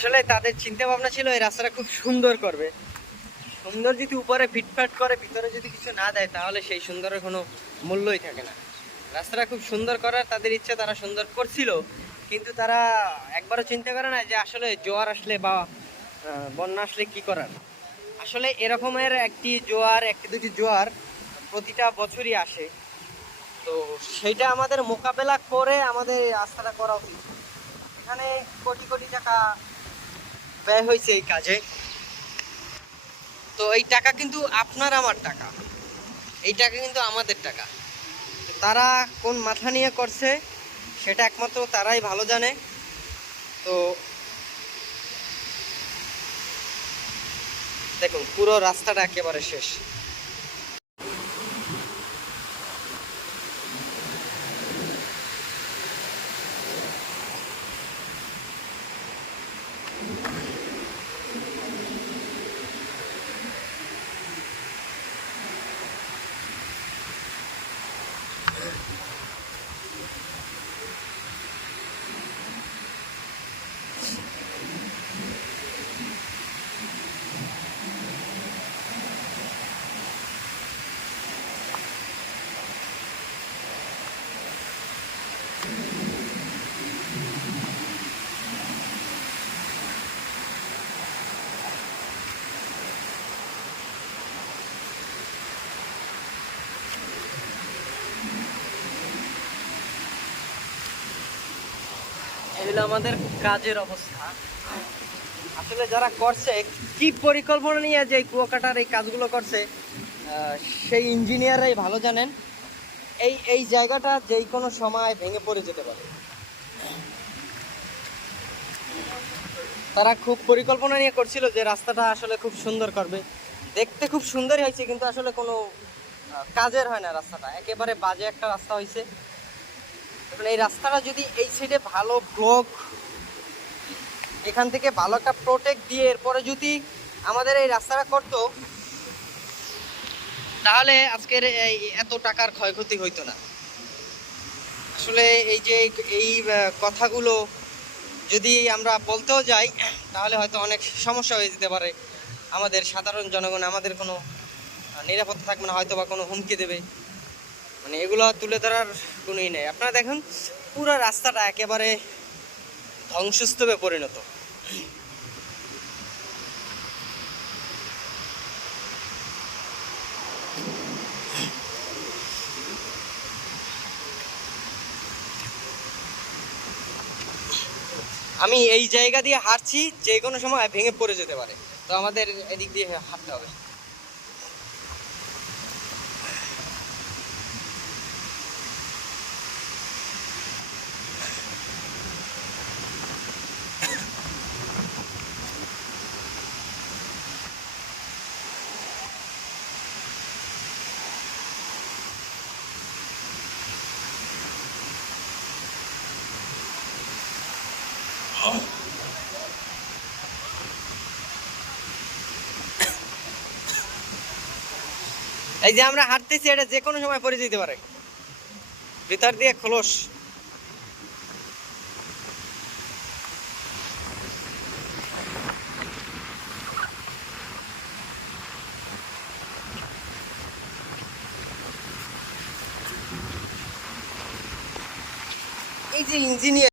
আসলে তাদের চিন্তা ভাবনা ছিল এই রাস্তাটা খুব সুন্দর করবে। সুন্দর যদি উপরে ফিটফাট করে ভিতরে যদি কিছু না দেয় তাহলে সেই সুন্দরের কোনো মূল্যই থাকে না। রাস্তাটা খুব সুন্দর করার তাদের ইচ্ছে, তারা সুন্দর করছিল, কিন্তু তারা একবারও চিন্তা করে না যে আসলে জোয়ার আসলে বা বন্যা আসলে কি করার। আসলে এরকমের একটি জোয়ার, একটি দুটি জোয়ার প্রতিটা বছরই আসে। তো সেইটা আমাদের মোকাবেলা করে আমাদের এই রাস্তাটা করা উচিত। এখানে কোটি কোটি টাকা ব্যয় হয়েছে এই কাজে। তো এই টাকা কিন্তু আপনার আমার টাকা, এই টাকা কিন্তু আমাদের টাকা। তারা কোন মাথা নিয়ে করছে সেটা একমাত্র তারাই ভালো জানে। তো দেখুন পুরো রাস্তাটা একেবারে শেষ। এগুলো আমাদের কাজের অবস্থা। আসলে যারা করছে কি পরিকল্পনা নিয়ে যে কুয়াকাটার এই কাজগুলো করছে, সেই ইঞ্জিনিয়াররাই ভালো জানেন। এই এই জায়গাটা যেই কোনো সময় ভেঙে পড়ে যেতে পারে। তারা খুব পরিকল্পনা নিয়ে করছিল যে রাস্তাটা আসলে খুব সুন্দর করবে, দেখতে খুব সুন্দরই হয়েছে, কিন্তু আসলে কোনো কাজের হয় না। রাস্তাটা একেবারে বাজে একটা রাস্তা হয়েছে। এখন এই রাস্তাটা যদি এই সাইডে ভালো ব্লক, এখান থেকে ভালো একটা প্রোটেক্ট দিয়ে এরপরে যদি আমাদের এই রাস্তাটা করতো তাহলে আজকের এই এত টাকার ক্ষয়ক্ষতি হইতো না। আসলে এই যে এই কথাগুলো যদি আমরা বলতেও যাই তাহলে হয়তো অনেক সমস্যা হয়ে যেতে পারে। আমাদের সাধারণ জনগণ, আমাদের কোনো নিরাপত্তা থাকবে না, হয়তো বা কোনো হুমকি দেবে। মানে এগুলো তুলে ধরার কোনোই নেই। আপনারা দেখুন পুরো রাস্তাটা একেবারে ধ্বংসস্তূপে পরিণত। আমি এই জায়গা দিয়ে হাঁটছি, যে কোনো সময় ভেঙে পড়ে যেতে পারে। তো আমাদের এদিক দিয়ে হাঁটতে হবে। এই যে আমরা হাঁটতেছি, এটা যে কোনো সময় পড়ে যেতে পারে। ভিতর দিয়ে খোলস। এই যে ইঞ্জিনিয়ার